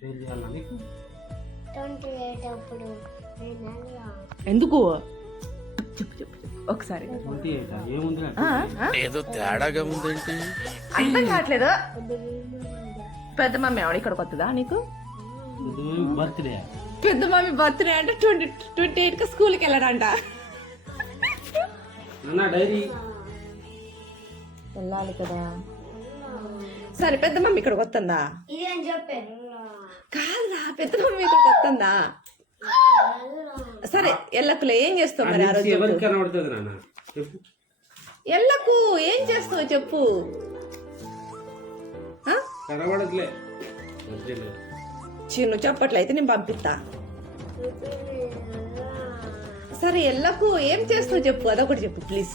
Fail చేయాలా నీకు 28 అప్పుడు ఎందుకు చెప్పు చెప్పు చెప్పు ఒకసారి 28 ఏముంది ఏదో తేడాగా ఉందేంటి? అర్థం కావట్లేదు. పెద్ద మమ్మీ ఆవిడ ఇక్కడికి వస్తుందా నీకు? బర్త్డే పెద్ద మమ్మీ బర్త్డే అంటే 28కి స్కూల్కి వెళ్ళాడంట. నాన్న డైరీ వెళ్ళాలి కదా. సరే పెద్ద మమ్మీ ఇక్కడికి వస్తుందా? ఇదేం చెప్పాను కాదురా, పెద్ద మమ్మీ ఇక్కడికి వస్తుందా? సరే ఎల్లకులే, ఏం చేస్తావు మరి ఆ రోజు? ఎవరికి కనబడుతుంది నాన్న చెప్పు. ఎల్లకు ఏం చేస్తావు చెప్పు. కనబడట్లే చిన్ను చెప్పట్లయితే నేను పంపిస్తా. సరే ఎల్లకు ఏం చేస్తావు చెప్పు, అదొకటి చెప్పు ప్లీజ్.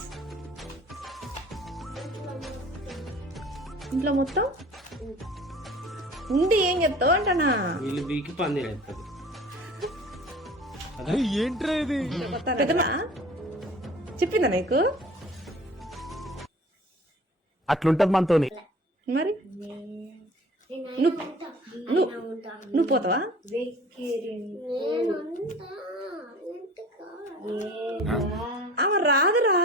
ఇంట్లో మొత్తం ఉండి ఏం చెప్తావు అంటనా? వీళ్ళు బీకి పందిరి వేస్తారు. ఏంట్రా ఇది? పెద్దమా చెప్పిందా నీకు? అట్లుంటది మనతోని. మరి నువ్వు పోతావా? ఆమె రాదురా.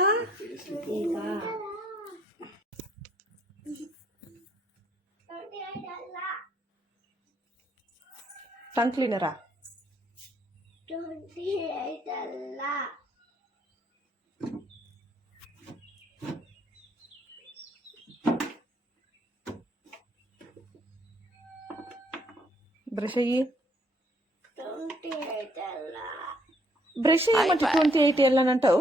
టంగ్ క్లీనరా? 28 అల్లా బ్రష్ అయ్యి 28 అల్లా బ్రష్ అయ్యమంటే 28 వెళ్ళానంటావు.